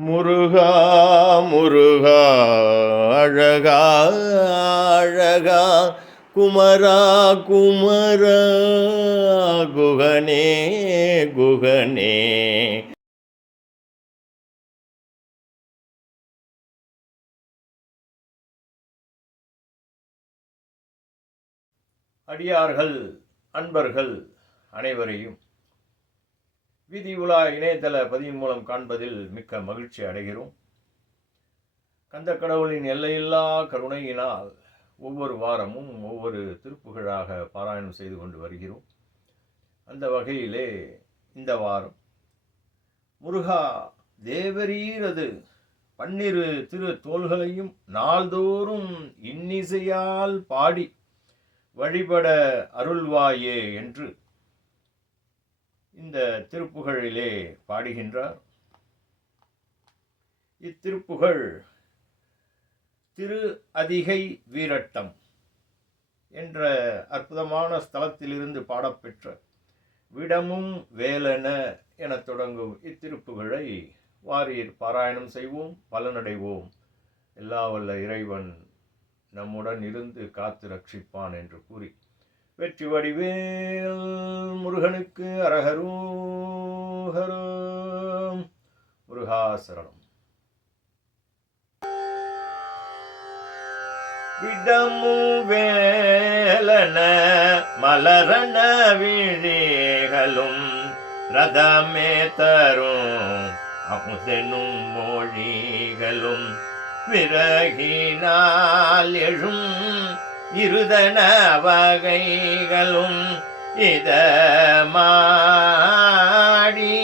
முருகா முருகா அழகா அழகா குமரா குமரா குகனே குகனே. அடியார்கள் அன்பர்கள் அனைவரையும் வீதி உலா இணையதள பதிவின் மூலம் காண்பதில் மிக்க மகிழ்ச்சி அடைகிறோம். கந்த கடவுளின் எல்லையில்லா கருணையினால் ஒவ்வொரு வாரமும் ஒவ்வொரு திருப்புகழாக பாராயணம் செய்து கொண்டு வருகிறோம். அந்த வகையிலே இந்த வாரம் முருகா தேவரீரது பன்னிரு திரு தோள்களையும் நாள்தோறும் இன்னிசையால் பாடி வழிபட அருள்வாயே என்று இந்த திருப்புகழிலே பாடுகின்றார். இத்திருப்புகழ் திரு அதிகை வீரட்டம் என்ற அற்புதமான ஸ்தலத்திலிருந்து பாடப்பெற்ற விடமும் வேலன என தொடங்கும் இத்திருப்புகளை வாரீர் பாராயணம் செய்வோம் பலனடைவோம். எல்லா வல்ல இறைவன் நம்முடன் இருந்து காத்து ரட்சிப்பான் என்று கூறி வெற்றி வடிவேல் முருகனுக்கு அரகரூஹரம் முருகாசரணம் விடமும் வேலன மலரண விழிகளும் ரதமே தரும் அமுதெனும் மொழிகளும். விறகினால் எழும் இருதன வகைகளும் இதமாடி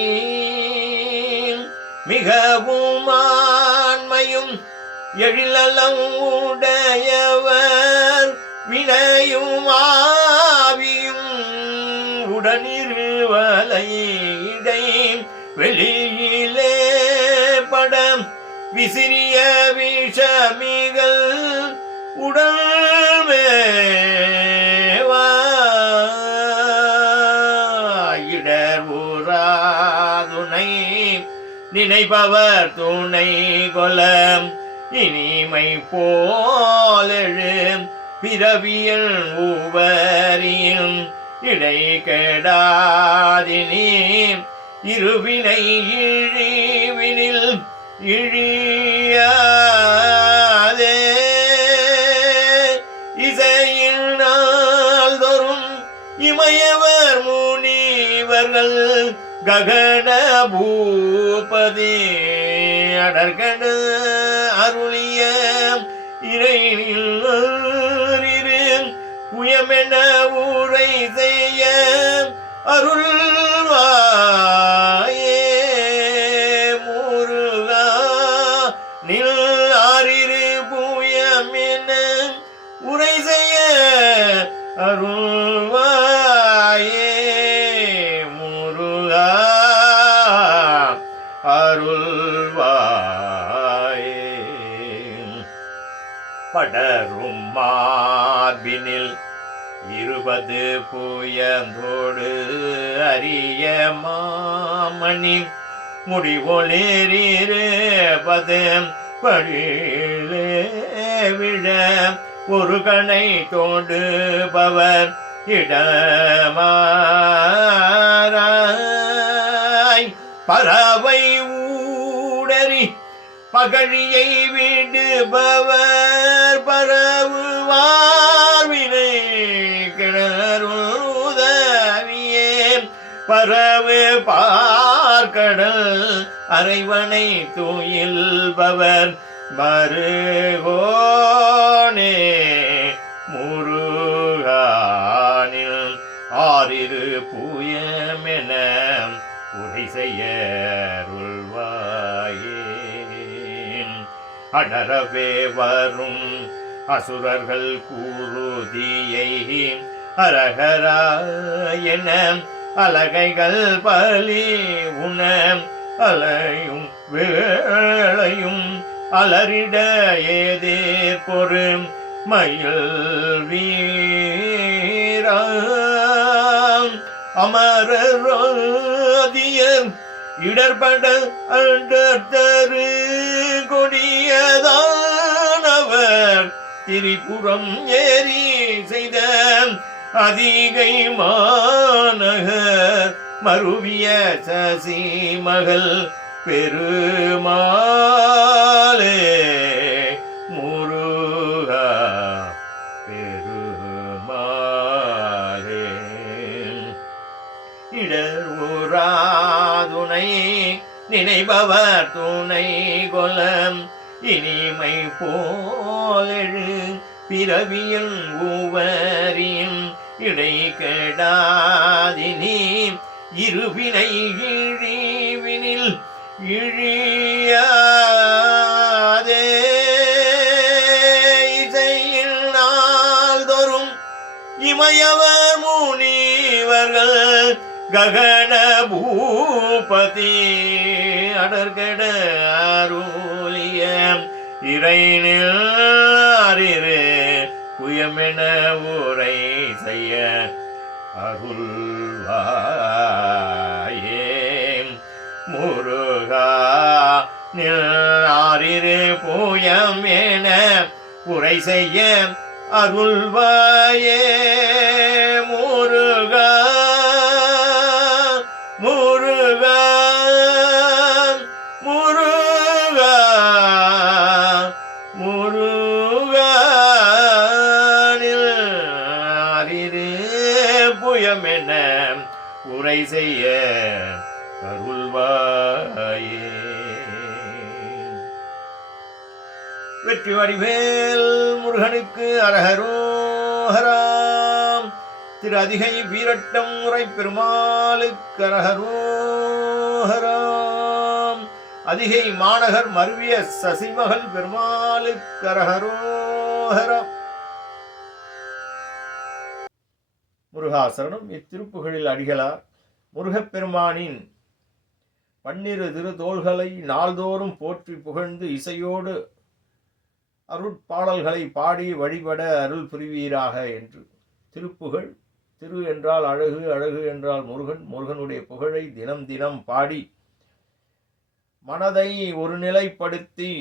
மிகவும் ஆண்மையும் எழிலலம் உடையவர் வினையும் ஆவியும் உடனிருவலை இடை வெளியிலே படம் விசிறிய விஷமிகள் உடல் நினைப்பவர் துணை கொலம். இனிமை போலெழு. பிறவியல் உவரியும் இடை கெடாதினி இருவினை இழிவினில் இழியா அடர்கள் ககன பூபதி அடர்கன அருளிய இறைநில் புயமென ஊரை செய்ய அருள்வாயே. முருகா நில் ஆறிரு புயமென உரை செய்ய அருள் அது புயந்தோடு அரிய மாமணி. முடிவொளிரீரபது படிலே விழ ஒரு கணை தோண்டுபவர் இடமாறாய். பறவை ஊடறி பகழியை விடுபவர் பரவுவார். கிணறுதவியே பரவு பார்க்கடல் அரைவனை தூயில்பவர். மருகோனே முருகானில் ஆறிரு பூயமென உரை செய்ய அடரவே வரும் அசுரர்கள் கூறுதியை அரகரா என அலகைகள் பலி உண அலையும் வேளையும் அலரிட ஏதேர் பொறு மயில் வீரா அமரரோதியர் இடர்பட அண்டர் தரு திரிபுரம் ஏறி செய்த அதிகை மாநகர் மருவிய சசி மகள் பெருமாளே முருகா பெருமாளே. இடருராதுணை நினைபவர் துணை கொலம் இனிமை போலெழு பிறவியில் உவரியும் இடை கெடாதினி இருவினை இழிவினில் இழியாதே. இசையில் நாள்தோறும் இமயவர் முனிவர்கள் ககன பூபதி அடர்கட இறைநில் அறிறு குயமென உரை செய்ய அருள்வாயே முருகா நில்லாரிரு பூயம் என உரை செய்ய அருள்வாயே. அருள்வாயே வெற்றி வடிவேல் முருகனுக்கு அரகரோஹராம் திரு அதிகை வீரட்டம் முறை பெருமாளுக்கு அரகரோஹராம் அதிகை மாநகர் மருவிய சசிமகள் பெருமாளுக்கு அரகரோஹராம் முருகாசரனும் இத்திருப்புகளில் அடிகளார் முருகப்பெருமானின் பன்னிரு திருதோள்களை நாள்தோறும் போற்றி புகழ்ந்து இசையோடு அருட்பாடல்களை பாடி வழிபட அருள் புரிவீராக என்று. திருப்புகழ் திரு என்றால் அழகு அழகு என்றால் முருகன் முருகனுடைய புகழை தினம் தினம் பாடி மனதை ஒருநிலைப்படுத்தி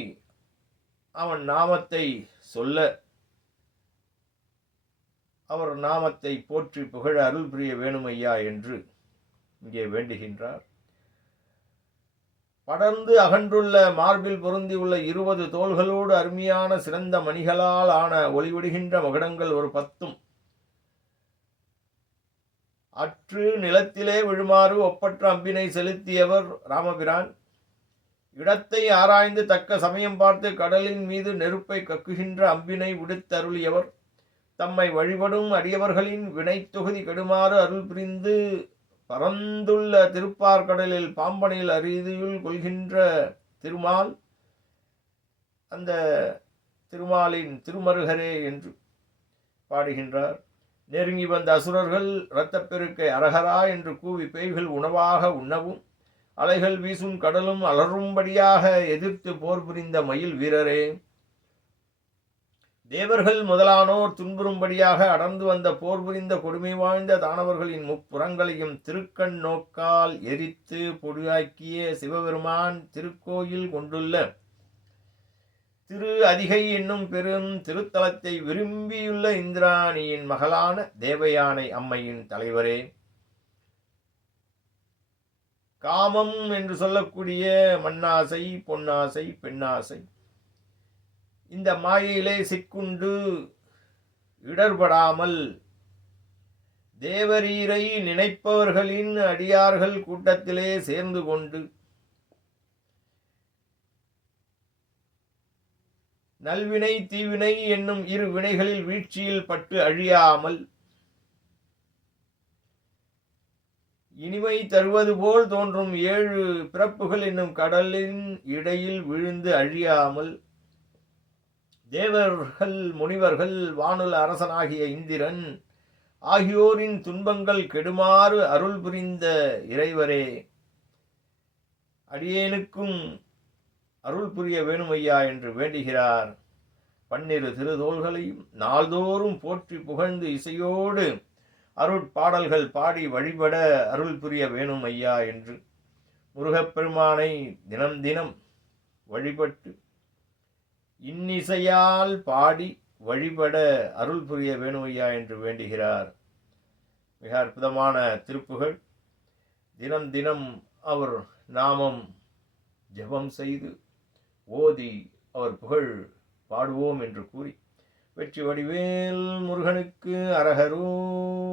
அவன் நாமத்தை சொல்ல அவர் நாமத்தை போற்றி புகழ அருள் புரிய வேணுமையா என்று இங்கே வேண்டுகின்றார். படர்ந்து அகன்றுள்ள மார்பில் பொருந்தியுள்ள இருபது தோள்களோடு அருமையான சிறந்த மணிகளால் ஆன ஒளிவிடுகின்ற மகுடங்கள் ஒரு பத்தும். அற்று நிலத்திலே விழுமாறு ஒப்பற்ற அம்பினை செலுத்தியவர் ராமபிரான். இடத்தை ஆராய்ந்து தக்க சமயம் பார்த்து கடலின் மீது நெருப்பை கக்குகின்ற அம்பினை விடுத்தருளியவர் தம்மை வழிபடும் அடியவர்களின் வினைத் தொகுதி கெடுமாறு அருள் புரிந்து பறந்துள்ள திருப்பார்கடலில் பாம்பனில் அரிதியுள் கொள்கின்ற திருமால் அந்த திருமாலின் திருமருகரே என்று பாடுகின்றார். நெருங்கி வந்த அசுரர்கள் இரத்தப்பெருக்கை அரகரா என்று கூவி பேய்கள் உணவாக உண்ணவும் அலைகள் வீசும் கடலும் அலறும்படியாக எதிர்த்து போர் புரிந்த மயில் வீரரே தேவர்கள் முதலானோர் துன்புறும்படியாக அடர்ந்து வந்த போர் புரிந்த கொடுமை வாய்ந்த தானவர்களின் முப்புறங்களையும் திருக்கண் நோக்கால் எரித்து பொடியாக்கிய சிவபெருமான் திருக்கோயில் கொண்டுள்ள திரு அதிகை என்னும் பெரும் திருத்தலத்தை விரும்பியுள்ள இந்திராணியின் மகளான தேவயானை அம்மையின் தலைவரே. காமம் என்று சொல்லக்கூடிய மண்ணாசை பொன்னாசை பெண்ணாசை. இந்த மாயையிலே சிக்குண்டு இடர்படாமல் தேவரீரை நினைப்பவர்களின் அடியார்கள் கூட்டத்திலே சேர்ந்து கொண்டு நல்வினை தீவினை என்னும் இரு வினைகளில் வீழ்ச்சியில் பட்டு அழியாமல் இனிமை தருவது போல் தோன்றும் ஏழு பிறப்புகள் என்னும் கடலின் இடையில் விழுந்து அழியாமல் தேவர்கள் முனிவர்கள் வானுல அரசனாகிய இந்திரன் ஆகியோரின் துன்பங்கள் கெடுமாறு அருள் புரிந்த இறைவரே அடியேனுக்கும் அருள் புரிய வேணுமையா என்று வேண்டுகிறார். பன்னிரு திருதோள்களையும் நாள்தோறும் போற்றி புகழ்ந்து இசையோடு அருட்பாடல்கள் பாடி வழிபட அருள் புரிய வேணும் ஐயா என்று முருகப்பெருமானை தினம் தினம் வழிபட்டு இன்னிசையால் பாடி வழிபட அருள் புரிய வேணுமையா என்று வேண்டுகிறார். மிக அற்புதமான திருப்புகள். தினம் தினம் அவர் நாமம் ஜெபம் செய்து ஓதி அவர் புகழ் பாடுவோம் என்று கூறி வெற்றி வடிவேல் முருகனுக்கு அரகரும்